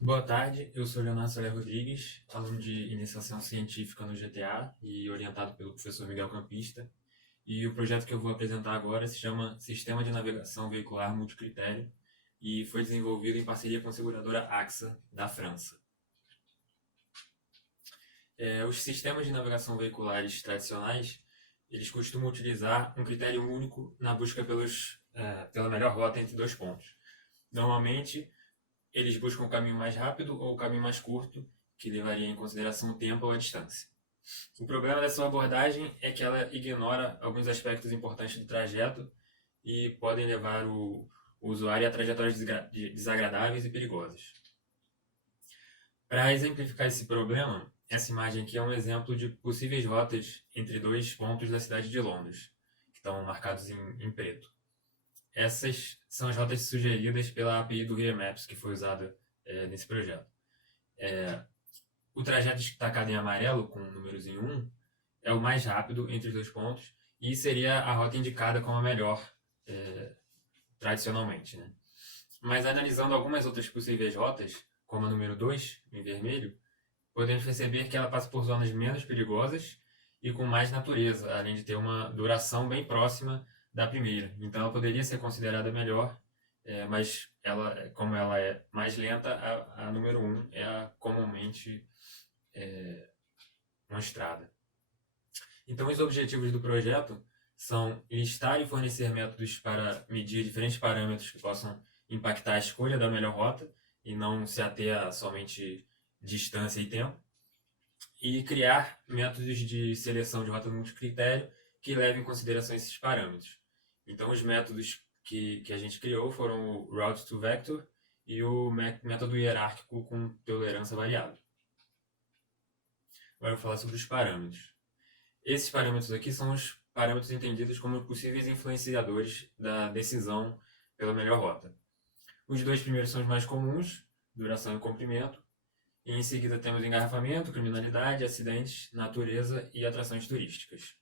Boa tarde, eu sou Leonardo Soler Rodrigues, aluno de iniciação científica no GTA e orientado pelo professor Miguel Campista. E o projeto que eu vou apresentar agora se chama Sistema de Navegação Veicular Multicritério e foi desenvolvido em parceria com a seguradora AXA, da França. Os sistemas de navegação veiculares tradicionais, eles costumam utilizar um critério único na busca pela melhor rota entre dois pontos. Normalmente, eles buscam o caminho mais rápido ou o caminho mais curto, que levaria em consideração o tempo ou a distância. O problema dessa abordagem é que ela ignora alguns aspectos importantes do trajeto e podem levar o usuário a trajetórias desagradáveis e perigosas. Para exemplificar esse problema, essa imagem aqui é um exemplo de possíveis rotas entre dois pontos da cidade de Londres, que estão marcados em preto. Essas são as rotas sugeridas pela API do Here Maps, que foi usada nesse projeto. O trajeto destacado em amarelo, com números em 1, é o mais rápido entre os dois pontos e seria a rota indicada como a melhor tradicionalmente. Né? Mas analisando algumas outras possíveis rotas, como a número 2, em vermelho, podemos perceber que ela passa por zonas menos perigosas e com mais natureza, além de ter uma duração bem próxima da primeira. Então ela poderia ser considerada melhor, mas como ela é mais lenta, a número 1 é a comumente mostrada. Então os objetivos do projeto são listar e fornecer métodos para medir diferentes parâmetros que possam impactar a escolha da melhor rota e não se ater a somente distância e tempo, e criar métodos de seleção de rota multicritério que levem em consideração esses parâmetros. Então, os métodos que a gente criou foram o Route to Vector e o método hierárquico com tolerância variável. Agora eu vou falar sobre os parâmetros. Esses parâmetros aqui são os parâmetros entendidos como possíveis influenciadores da decisão pela melhor rota. Os dois primeiros são os mais comuns, duração e comprimento, e em seguida temos engarrafamento, criminalidade, acidentes, natureza e atrações turísticas.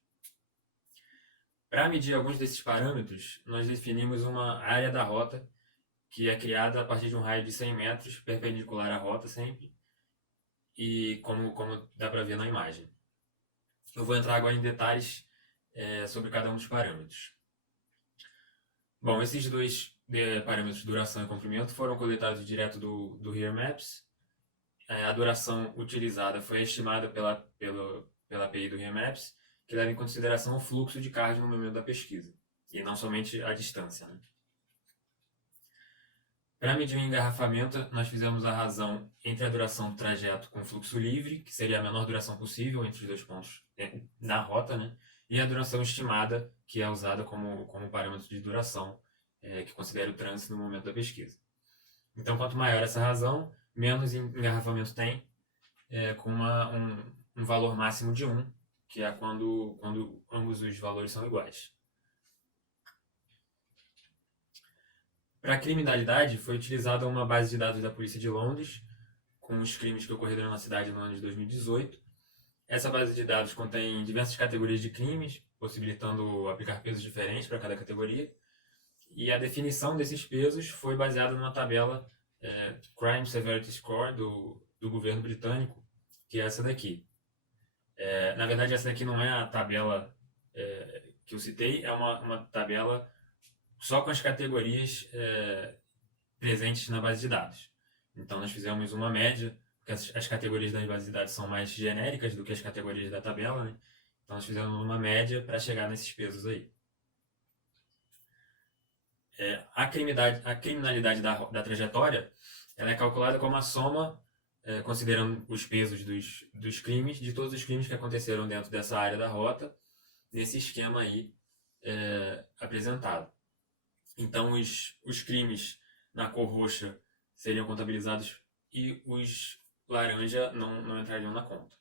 Para medir alguns desses parâmetros, nós definimos uma área da rota que é criada a partir de um raio de 100 metros, perpendicular à rota sempre, e como dá para ver na imagem. Eu vou entrar agora em detalhes sobre cada um dos parâmetros. Bom, esses dois parâmetros, duração e comprimento, foram coletados direto do Here Maps. A duração utilizada foi estimada pela API do Here Maps, que leva em consideração o fluxo de carros no momento da pesquisa, e não somente a distância. Né? Para medir o engarrafamento, nós fizemos a razão entre a duração do trajeto com fluxo livre, que seria a menor duração possível entre os dois pontos na rota, né? E a duração estimada, que é usada como parâmetro de duração, que considera o trânsito no momento da pesquisa. Então, quanto maior essa razão, menos engarrafamento tem, com um valor máximo de 1, que é quando ambos os valores são iguais. Para a criminalidade, foi utilizada uma base de dados da Polícia de Londres, com os crimes que ocorreram na cidade no ano de 2018. Essa base de dados contém diversas categorias de crimes, possibilitando aplicar pesos diferentes para cada categoria. E a definição desses pesos foi baseada numa tabela Crime Severity Score do governo britânico, que é essa daqui. Na verdade, essa daqui não é a tabela que eu citei, é uma tabela só com as categorias presentes na base de dados. Então, nós fizemos uma média, porque as categorias das bases de dados são mais genéricas do que as categorias da tabela, né? Então, nós fizemos uma média para chegar nesses pesos aí. A criminalidade da trajetória ela é calculada como a soma, considerando os pesos dos crimes, de todos os crimes que aconteceram dentro dessa área da rota, nesse esquema aí apresentado. Então, os crimes na cor roxa seriam contabilizados e os laranja não entrariam na conta.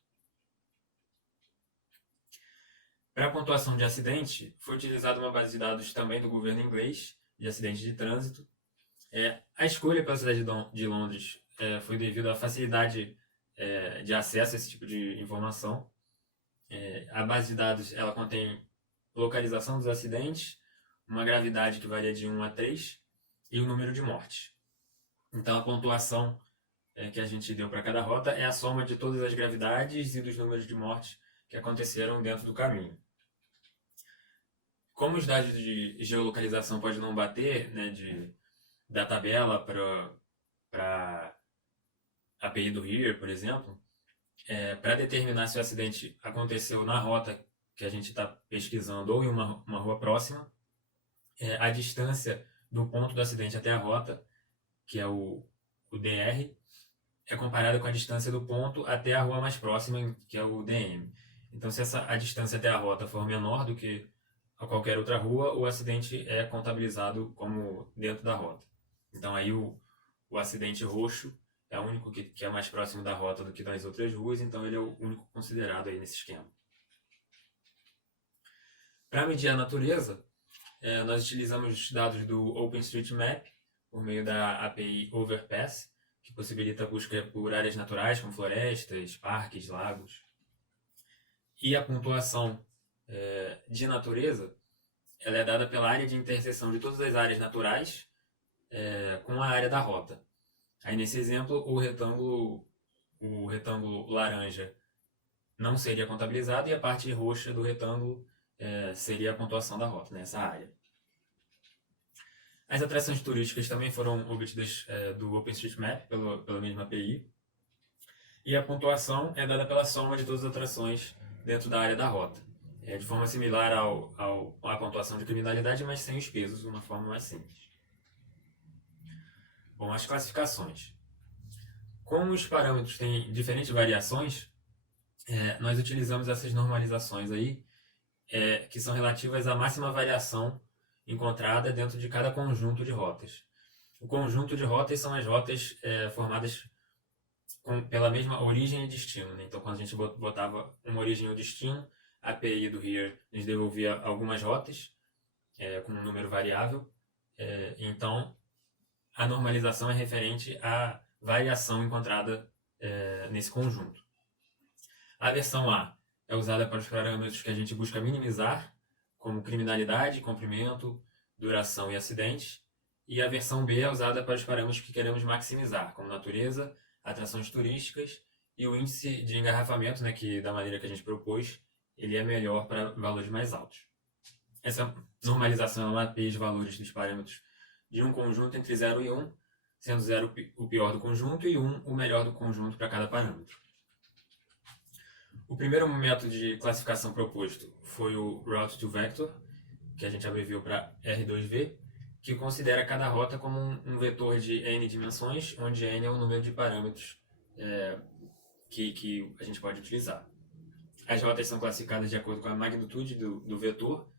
Para a pontuação de acidente, foi utilizada uma base de dados também do governo inglês de acidentes de trânsito. A escolha pela cidade de Londres foi devido à facilidade de acesso a esse tipo de informação. A base de dados ela contém localização dos acidentes, uma gravidade que varia de 1 a 3 e o número de mortes. Então a pontuação que a gente deu para cada rota é a soma de todas as gravidades e dos números de mortes que aconteceram dentro do caminho. Como os dados de geolocalização podem não bater, né, da tabela para a API do HERE, por exemplo, para determinar se o acidente aconteceu na rota que a gente está pesquisando ou em uma rua próxima, a distância do ponto do acidente até a rota, que é o DR, é comparada com a distância do ponto até a rua mais próxima, que é o DM. Então, se a distância até a rota for menor do que a qualquer outra rua, o acidente é contabilizado como dentro da rota. Então, aí o acidente roxo é o único que é mais próximo da rota do que das outras ruas, então ele é o único considerado aí nesse esquema. Para medir a natureza, nós utilizamos dados do OpenStreetMap por meio da API Overpass, que possibilita a busca por áreas naturais como florestas, parques, lagos. E a pontuação de natureza ela é dada pela área de interseção de todas as áreas naturais com a área da rota. Aí nesse exemplo, o retângulo laranja não seria contabilizado e a parte roxa do retângulo seria a pontuação da rota, nessa área. As atrações turísticas também foram obtidas do OpenStreetMap, pela mesma API. E a pontuação é dada pela soma de todas as atrações dentro da área da rota. De forma similar à pontuação de criminalidade, mas sem os pesos, de uma forma mais simples. Bom, as classificações. Como os parâmetros têm diferentes variações, nós utilizamos essas normalizações aí, que são relativas à máxima variação encontrada dentro de cada conjunto de rotas. O conjunto de rotas são as rotas formadas pela mesma origem e destino, né? Então, quando a gente botava uma origem e um destino, a API do HERE nos devolvia algumas rotas com um número variável. Então, a normalização é referente à variação encontrada nesse conjunto. A versão A é usada para os parâmetros que a gente busca minimizar, como criminalidade, comprimento, duração e acidentes. E a versão B é usada para os parâmetros que queremos maximizar, como natureza, atrações turísticas e o índice de engarrafamento, né, que da maneira que a gente propôs, ele é melhor para valores mais altos. Essa normalização mapeia os valores dos parâmetros de um conjunto entre 0 e 1, sendo 0 o pior do conjunto e 1 o melhor do conjunto para cada parâmetro. O primeiro método de classificação proposto foi o Route to Vector, que a gente abreviou para R2V, que considera cada rota como um vetor de n dimensões, onde n é o número de parâmetros que a gente pode utilizar. As rotas são classificadas de acordo com a magnitude do vetor,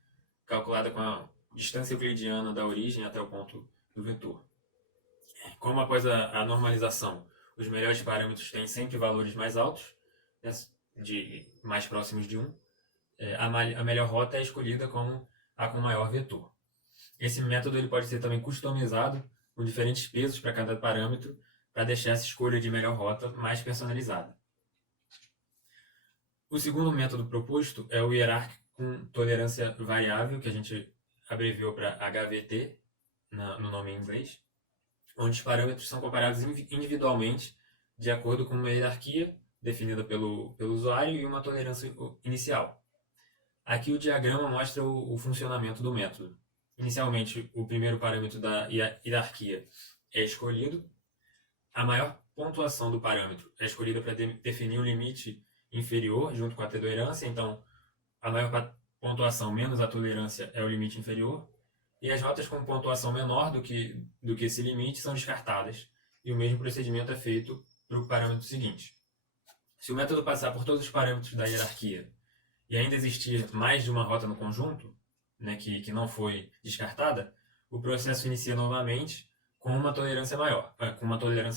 calculada com a distância euclidiana da origem até o ponto do vetor. Como após a normalização, os melhores parâmetros têm sempre valores mais altos, mais próximos de 1, a melhor rota é escolhida como a com maior vetor. Esse método ele pode ser também customizado com diferentes pesos para cada parâmetro, para deixar essa escolha de melhor rota mais personalizada. O segundo método proposto é o hierárquico com tolerância variável, que a gente abreviou para HVT no nome em inglês, onde os parâmetros são comparados individualmente de acordo com uma hierarquia definida pelo usuário e uma tolerância inicial. Aqui o diagrama mostra o funcionamento do método. Inicialmente, o primeiro parâmetro da hierarquia é escolhido. A maior pontuação do parâmetro é escolhida para definir o limite inferior junto com a tolerância. Então, a maior pontuação menos a tolerância é o limite inferior. E as rotas com pontuação menor do que esse limite são descartadas. E o mesmo procedimento é feito para o parâmetro seguinte. Se o método passar por todos os parâmetros da hierarquia e ainda existir mais de uma rota no conjunto, né, que não foi descartada, o processo inicia novamente com uma tolerância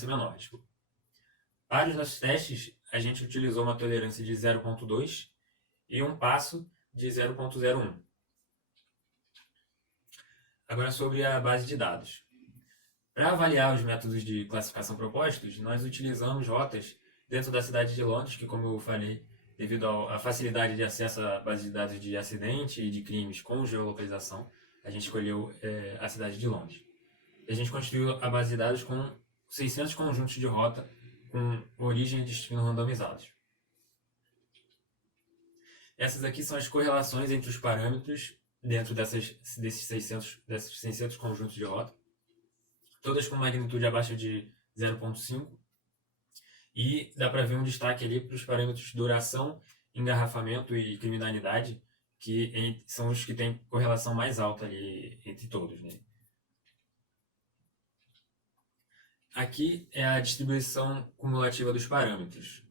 menor. Desculpa. Para os nossos testes, a gente utilizou uma tolerância de 0.2 e um passo de 0.01. Agora sobre a base de dados. Para avaliar os métodos de classificação propostos, nós utilizamos rotas dentro da cidade de Londres, que, como eu falei, devido à facilidade de acesso à base de dados de acidente e de crimes com geolocalização, a gente escolheu a cidade de Londres. A gente construiu a base de dados com 600 conjuntos de rota com origem e destino randomizados. Essas aqui são as correlações entre os parâmetros dentro desses 600 conjuntos de rota, todas com magnitude abaixo de 0,5, e dá para ver um destaque ali para os parâmetros duração, engarrafamento e criminalidade, que são os que têm correlação mais alta ali entre todos, né? Aqui é a distribuição cumulativa dos parâmetros.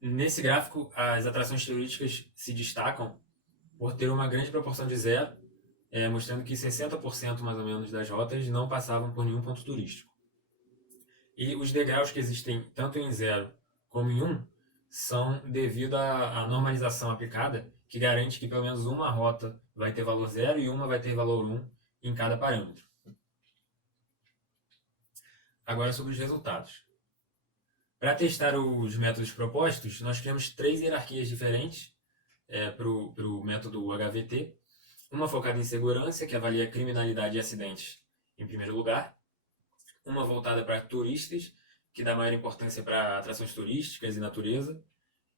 Nesse gráfico, as atrações turísticas se destacam por ter uma grande proporção de zero, mostrando que 60% mais ou menos das rotas não passavam por nenhum ponto turístico. E os degraus que existem tanto em 0 como em 1 são devido à normalização aplicada, que garante que pelo menos uma rota vai ter valor 0 e uma vai ter valor 1 em cada parâmetro. Agora sobre os resultados. Para testar os métodos propostos, nós criamos 3 hierarquias diferentes para o método HVT. Uma focada em segurança, que avalia criminalidade e acidentes em primeiro lugar. Uma voltada para turistas, que dá maior importância para atrações turísticas e natureza.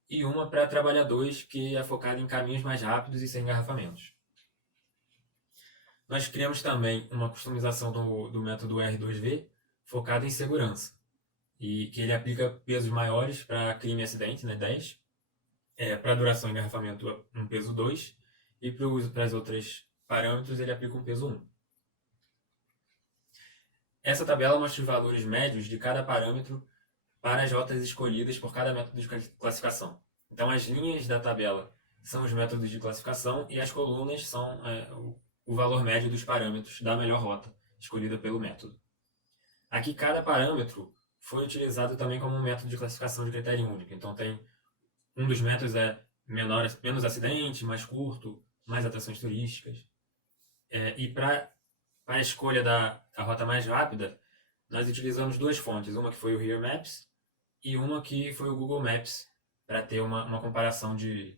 E uma para trabalhadores, que é focada em caminhos mais rápidos e sem engarrafamentos. Nós criamos também uma customização do método R2V, focado em segurança, e que ele aplica pesos maiores para crime e acidente, né, 10, para duração e engarrafamento um peso 2, e para as outras parâmetros ele aplica um peso 1. Essa tabela mostra os valores médios de cada parâmetro para as rotas escolhidas por cada método de classificação. Então as linhas da tabela são os métodos de classificação e as colunas são o valor médio dos parâmetros da melhor rota escolhida pelo método. Aqui cada parâmetro foi utilizado também como um método de classificação de critério único. Então tem um dos métodos menos acidente, mais curto, mais atrações turísticas. E para a escolha da rota mais rápida, nós utilizamos 2 fontes. Uma que foi o Here Maps e uma que foi o Google Maps, para ter uma comparação de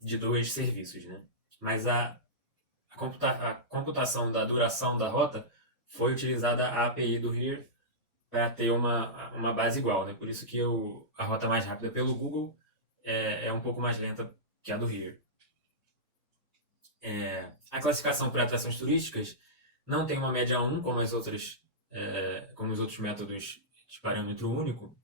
2 serviços, né? Mas a computação da duração da rota foi utilizada a API do Here para ter uma base igual, né? Por isso que a rota mais rápida pelo Google é um pouco mais lenta que a do Here. A classificação por atrações turísticas não tem uma média 1 como os outros métodos de parâmetro único,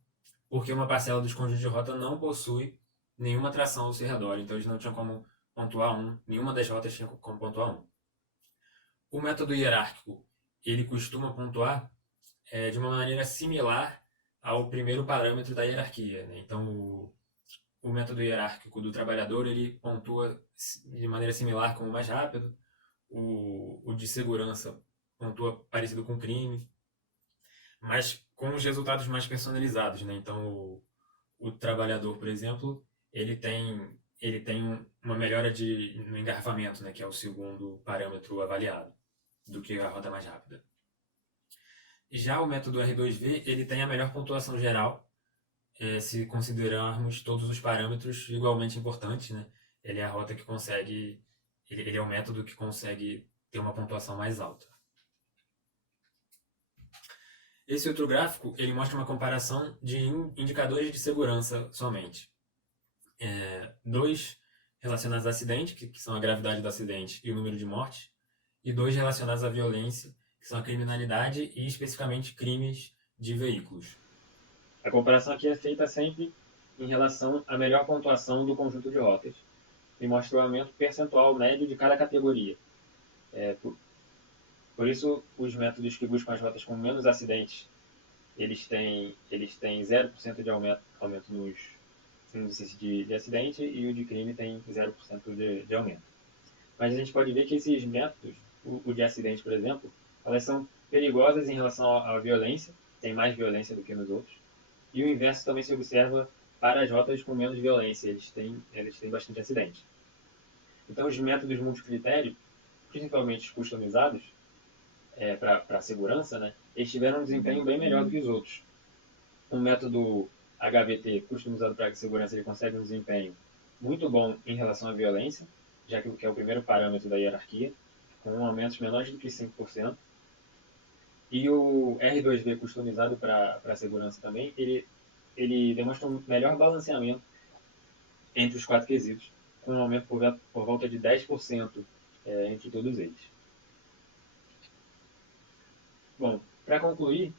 porque uma parcela dos conjuntos de rota não possui nenhuma atração ao seu redor, então eles não tinham como pontuar 1, nenhuma das rotas tinha como pontuar 1. O método hierárquico, ele costuma pontuar de uma maneira similar ao primeiro parâmetro da hierarquia, né? Então, o método hierárquico do trabalhador, ele pontua de maneira similar como mais rápido, o de segurança pontua parecido com crime, mas com os resultados mais personalizados, né? Então, o trabalhador, por exemplo, ele tem uma melhora no engarrafamento, né? Que é o segundo parâmetro avaliado, do que a rota mais rápida. Já o método R2V, ele tem a melhor pontuação geral, se considerarmos todos os parâmetros igualmente importantes, né? Ele é a rota que consegue, ele é o método que consegue ter uma pontuação mais alta. Esse outro gráfico, ele mostra uma comparação de indicadores de segurança somente. 2 relacionados a acidente, que são a gravidade do acidente e o número de mortes, e 2 relacionados à violência, que são a criminalidade e especificamente crimes de veículos. A comparação aqui é feita sempre em relação à melhor pontuação do conjunto de rotas e mostra o aumento percentual médio de cada categoria. Por isso, os métodos que buscam as rotas com menos acidentes, eles têm 0% de aumento nos índices de acidente, e o de crime tem 0% de aumento. Mas a gente pode ver que esses métodos, o de acidente, por exemplo, elas são perigosas em relação à violência, tem mais violência do que nos outros, e o inverso também se observa para as rotas com menos violência, eles têm bastante acidente. Então, os métodos multicritério, principalmente os customizados, para segurança, né, eles tiveram um desempenho bem melhor do que os outros. O método HVT, customizado para segurança, ele consegue um desempenho muito bom em relação à violência, já que é o primeiro parâmetro da hierarquia, com aumentos menores do que 5%. E o R2B customizado para segurança também, ele demonstra um melhor balanceamento entre os quatro quesitos, com um aumento por volta de 10% entre todos eles. Bom, para concluir,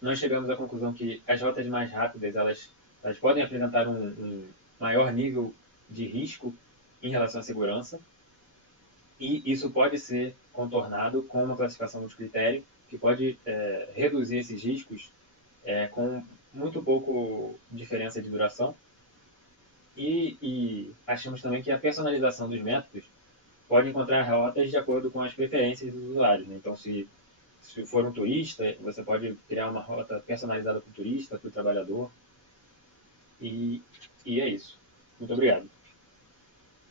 nós chegamos à conclusão que as rotas mais rápidas elas podem apresentar um maior nível de risco em relação à segurança, e isso pode ser contornado com uma classificação multicritério que pode reduzir esses riscos com muito pouco diferença de duração. E achamos também que a personalização dos métodos pode encontrar rotas de acordo com as preferências dos usuários. Né? Então, se for um turista, você pode criar uma rota personalizada para o turista, para o trabalhador. E é isso. Muito obrigado.